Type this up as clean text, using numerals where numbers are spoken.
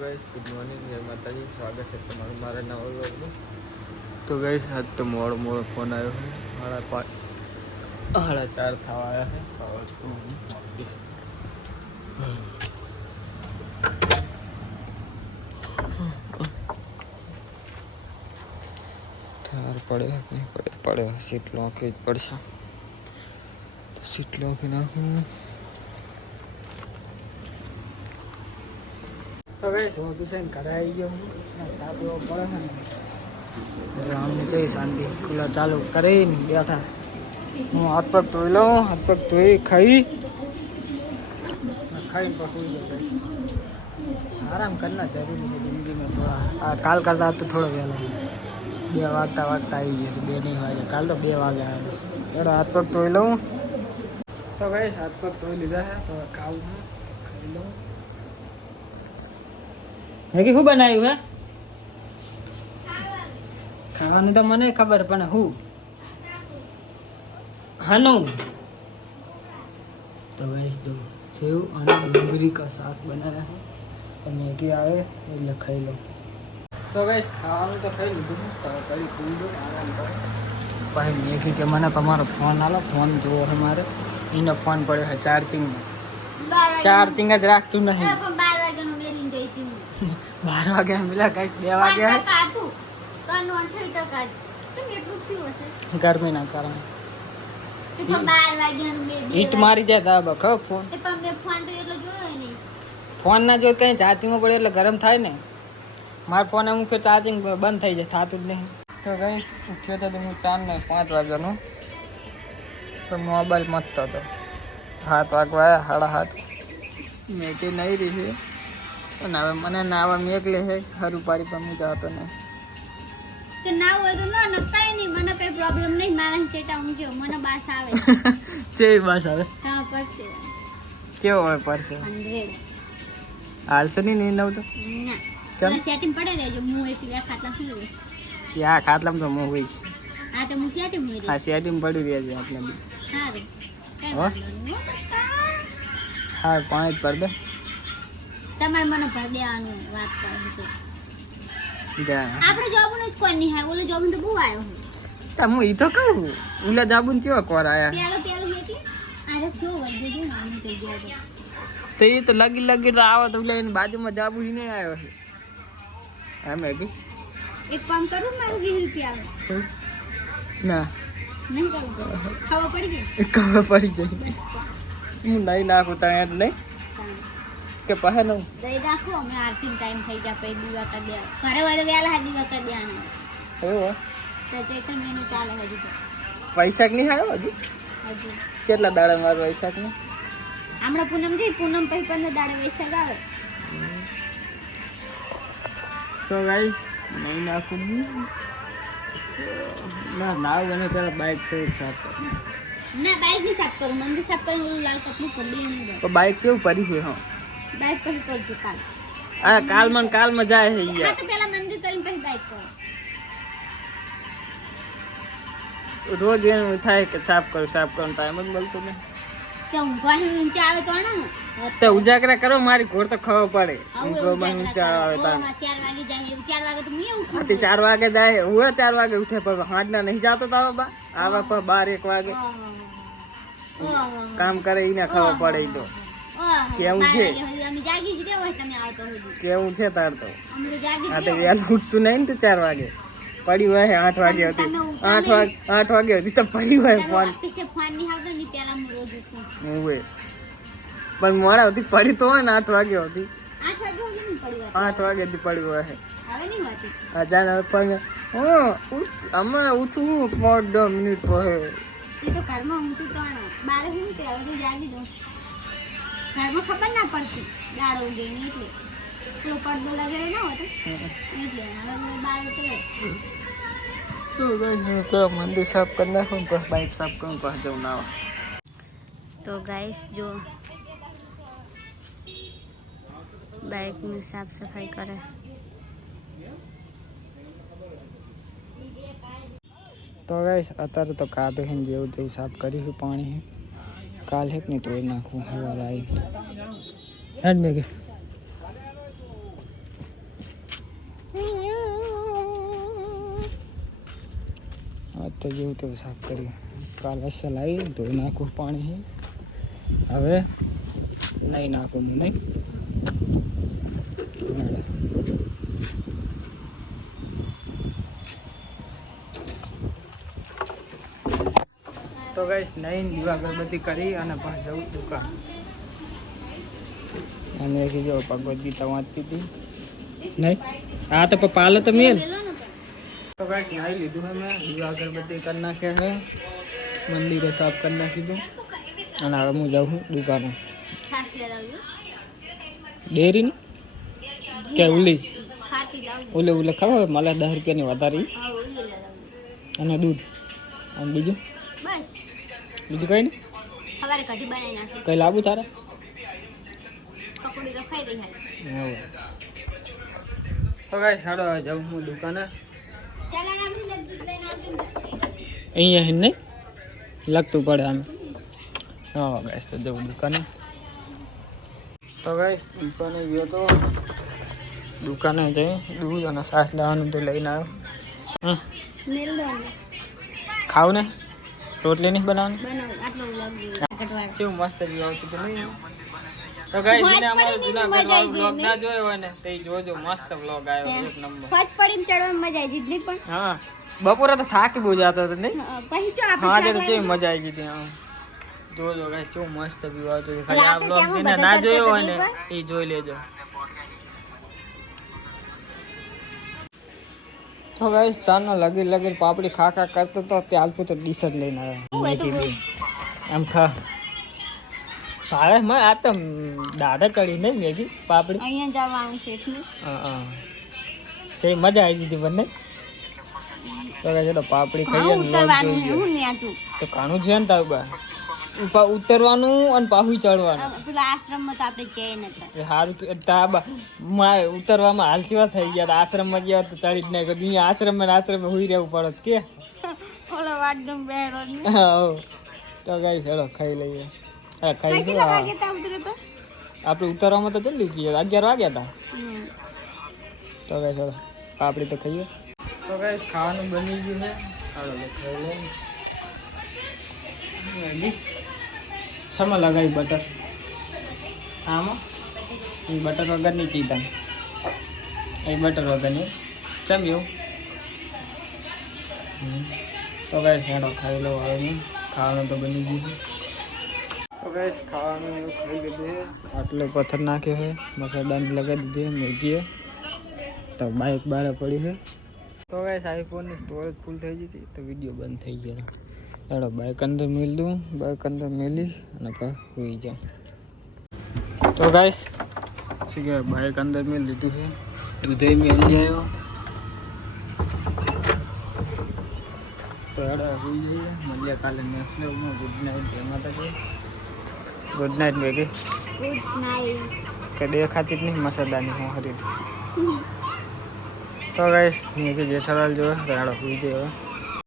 Guys good morning जय माता जी स्वागत है तुम्हारा हमारे नवा व्लॉग में। तो गाइस आज तो मोड़ फोन आयो है 4:30 था आया है और वापस ठार पड़े नहीं पड़े सीट लॉक पड़सा तो सीट लॉक नाखूँ। तो गाइस હું ટ્યુશન કરાવી ગયો હું તાપવો પડે છે ને એટલે આમ જઈ શાંતિ કુલર ચાલુ કરીને બેઠા હું હાથ પગ ધોઈ લઉં હાથ પગ ધોઈ ખાઈને પછી સુઈ જાઉં। आराम करना जरूरी है जिंदगी में थोड़ा काल करता तो थोड़ा वहेला 2 वागता आई गए 2 नहीं वागे काल तो 2 वागे आए थोड़ा हाथ पग धोई लूँ। तो गाइस हाथ पग धोई लीधा है तो खाऊँ खाई लूँ। मैगी શું બનાવ્યું હે ખાવાનું તો મને ખબર પણ હું હનુ तो गाइस जो सेव और डूंगरी का साग बनाया है तो मैगी आवे એટલે ખાઈ લો। तो गाइस ખાવાનું તો ખાઈ લીધું તો કરી પૂરી દો આરામ કરો પછી મેગી કે મને તમારો ફોન આલો ફોન જોવો છે મારે એનો ફોન પડ્યો છે ચાર્જિંગ જ રાખતું નહીં 12 વાગે મિલા गाइस 2 વાગે गर्मी ना कारण हीट मारी जाता बखो फोन फोन ना जो कहीं चार्जिंग में पड़े એટલે ગરમ થાય ને માર ફોન અમુક ચાર્જિંગ બંધ થઈ જાય થાતું જ નહીં। તો गाइस ઉઠ્યો તો હું 4:05 વાગ્યાનો તો મોબાઈલ મતતો તો 7 વાગવા 7:30 મેં કે નહીં રહી છે પણ હવે મને નાવા મેકલે છે હરું પારી પર હું જાતો નહીં કે ના હોય તો ના કઈ નહીં મને કઈ પ્રોબ્લેમ નહીં મારા સેટા ઊંઘ્યો મને બાસ આવે જે બાસ આવે હા પરસે કેવો હોય પરસે 100 હાલશે નહીં નવ તો ના ચાલ સેટિંગ પડે રહેજો હું એકલા ખાટલા સુઈ રહીશ આ ખાટલામાં તો હું હોઈશ આ તો હું સેટિંગ હોઈ રહી આ સેટિંગ પડી રહેશે આપણે બી સારું કઈ હો? વાંધો નહીં હા પાણી જ પર દે તમારે મને ભર દેવાનું વાત કરે છે જા આપણે જોબનું જ કોઈ નહીં હે ઓલો જોબન તો બહુ આવ્યો હું તા હું ઈ તો કહું ઉલા જાબુન કેવા કોર આયા તેલ હે કે આ જો વધે જો નામ થઈ ગયા તો એ તો લગી તો આવો તો ઉલા એની બાજુમાં જાબુ હી નહીં આવ્યો છે હા મેગી એક કામ કરું મારું 20 રૂપિયા આવે ના નહીં કરું તો ખાવા પડી ગઈ ખબર પડી જાય હું નહીં નાખું ત્યાં નહીં કે પહે નું દઈ રાખો અમે આરતી ટાઈમ થઈ જાય પછી દીવા કરી દે ઘરે વાળો વેલા હા દીવા કરી દેવાનું એવું તો તે તો મેનુ ચાલે હજી તો પૈસા નહીં આવ્યો હજુ હજી કેટલા દાડા મારો પૈસા નહીં હમણાં પૂનમ જઈ પૂનમ પછી 15 દાડે વૈશાખ આવે તો ગાઈસ નહીં નાખું ના નાવ અને પેલા બાઇક છે સાફ ના બાઈક ની સાફ કરું મંદિર સાફ કરીને ઓલું લાલ કપડું પડી નહીં તો બાઇક કેવું પડી હોય હા બાઈક પછી કરજો કાલ આ કાલમાં જાય છે હા તો પેલા મંદિર કરીને પછી બાઈક કરો રોજ એમ થાય કે સાફ કરું ટાઈમ જ મળતો નહીં તે ઊંઘવા ઊંચા આવે તો ને તો ઉજાગરા કરો મારી ઘોર તો ખબર પડે આવું ઊંઘવામાં ઊંચા આવે તો 4 વાગે જાય 4 વાગે તો હું ઉઠું 4 વાગે જાય હું 4 વાગે ઉઠે પણ હાડના નહીં જાતો તારો બા આવા પર 12-1 વાગે કામ કરે એને ખબર પડે ઈ તો કેવું છે અમે જાગી જ રહ્યો હોય તમે આવતો હોય કેવું છે તાર તો અમે તો જાગી આ તો વહેલું ઉઠતું નહીં ને તું 4 વાગે પડી હોય 8 વાગે હતી 8 વાગે હતી તો પડી હોય ફોન પીસે ફોન ની આવતો ની પેલા હું રોજ ઉઠું હું પણ મોડા હતી પડી તો હોય ને 8 વાગે હતી 8 વાગે હું નહીં પડી 8 વાગે થી પડી હોય હવે નહીં હોતી અજાન પણ અમે ઉઠું 5 મિનિટ પહે એ તો ઘરમાં ઊંઘતું તો બારે હું તે હવે તો જાગી દઉં ઘરમાં ખબર ના પડતી દાડો ઉગે ને એટલે પેલો પડદો લગાવી ના હોતો એટલે હવે બાર ચલે તો મંદિર સાફ કરી નાખું પછી બાઇક સાફ કરું પછી જવું ના તો ગાઈસ જો બાઇકની સાફ સફાઈ કરે તો ગાઈસ અત્યારે તો કાબે હે જેવું તેવું સાફ કરીશું પાણી કાલ હેક નહીં તોડી નાખું હવારે આવી હેડ મેં તો જેવું તો સાફ કરીએ. કાલ અસલ આવી ધોઈ નાખું પાણી. હવે નહીં નાખું હું નહીં. તો ગાઈસ નહીં દીવા અગરબત્તી કરી અને પાછું જવું દુકાન. અને જો ભગવદ ગીતા વાંચતી હતી નહીં. હા તો પાલો તો મેલ. તો ગાઈસ નાહી લીધું હે મેં. દીવા અગરબત્તી કરી નાખે છે. મંદિરે સાફ કરી નાખી દઉં. અને હવે હું જાઉં છું દુકાને. ડેરીની કે ઉલી ઉલે ખાવા મળે 10 રૂપિયાની વધારી. અને દૂધ અને બીજું બસ બીજું કઈ નહીં. સવારે કઢી બનાવી નાખી. કઈ લાવું તારે? પકોડી તો ખાઈ રહી હાલ. તો ગાઈસ હાલો જાઉં હું દુકાને. ચાલા નામથી દૂધ લઈને આવજો ને. અહીંયા નહીં લગતું પડે આમ. હા ગાઈસ તો જાઉં દુકાને. તો ગાઈસ દુકાને ગયો તો દુકાને જઈ દૂધ અને છાશ લાવવાનું તો લઈને આવ્યો. મેલ દો ને. ખાવ ને રોટલી નહીં બનાવવાની. બનાવ આટલો વ્લોગ કટવાળ. કેવું મસ્ત વ્યૂ આવતું હતું નહીં. તો ગાઈસ એને અમારો જૂનાગઢ વ્લોગ ના જોયો હોય ને તો જોજો. મસ્ત વ્લોગ આવ્યો એક નંબર. ફર્સ્ટ પડીને ચડવામાં મજા આવી જીતની પણ. હા બપોરે તો થાકી બહુ જતો હતો નહીં. પછી જો હા તો કેવી મજા આવી હતી. હા જોજો ગાઈસ કેવું મસ્ત વ્યૂ આવતું હતું. ખાલી આ વ્લોગ જેને ના જોયો હોય ને એ જોઈ લેજો. તો ગાઈસ ચાનો લગી પાપડી ખા કરતો તો તે આલપુ તો ડીશ જ લઈને આવ્યો. એમ ખા સારે માં આ તો દાદા ચડી નહીં મેગી પાપડી. અહીંયા જવાનું છે એટલે. હા તે મજા આવી હતી બંને. તો કે ચલો પાપડી ખાઈએ ને ઉતરવાનું છે હું ન્યા છું. તો કાણું છે ને તાર બા ઉતરવાનું અને પાછું ચડવાનું. પેલા આશ્રમમાં તો આપણે જઈ નતા. સારું તાબા ઉતરવામાં હાલ કેવા થઈ ગયા. આશ્રમમાં ગયા તો ચડી જ નહીં. અહીંયા આશ્રમ હુઈ રહેવું પડત કે. ઓલો વાડમ બેરો ને. હા તો ગાઈસ ચલો ખાઈ લઈએ. હા ખાઈ કેટલા વાગે તા ઉતરે તો? આપણે ઉતરવામાં તો જલ્દી ગયા 11 વાગ્યા હતા. તો ગાઈસ ચલો પાપડી તો ખાઈએ. તો ગાઈસ ખાવાનું બની ગયું છે. હાલો ખાઈ લઈએ. શેમાં લગાવી બટર? આમાં એ બટર વગરની ચીતા એ બટર વગરની ચમ એવું. તો ગાઈસ હેડો ખાઈ લો. હવે ખાવાનું તો બની ગયું છે. તો ગાઈસ ખાવાનું એવું ખાઈ લીધું છે. આટલો પથ્થર નાખ્યો છે. મસાલાની લગાવી દીધી મેગીએ. તો બાઇક બહાર પડી છે. તો ગાઈસ આઈફોનની સ્ટોરેજ ફૂલ થઈ ગઈ હતી તો વિડીયો બંધ થઈ ગયો. હેડો બાઇક અંદર મેલી દઉં. બાઇક અંદર મેલી અને પછી સુઈ જાઉં. તો ગાઈસ શું કહેવાય બાઇક અંદર મેલી દીધું છે. દૂધે મેલી આવ્યો. તો હેડો સુઈ જઈએ. મળીએ કાલે નેક્સ્ટ વ્લોગમાં. Good night. જય માતાજી. Good night baggy. Good night. કે દેખાતી જ નહીં મસાલાની હું હરી. તો ગાઈસ મેં કે જેઠાલાલ જોવે તો હેડો સુઈ જાય હવે.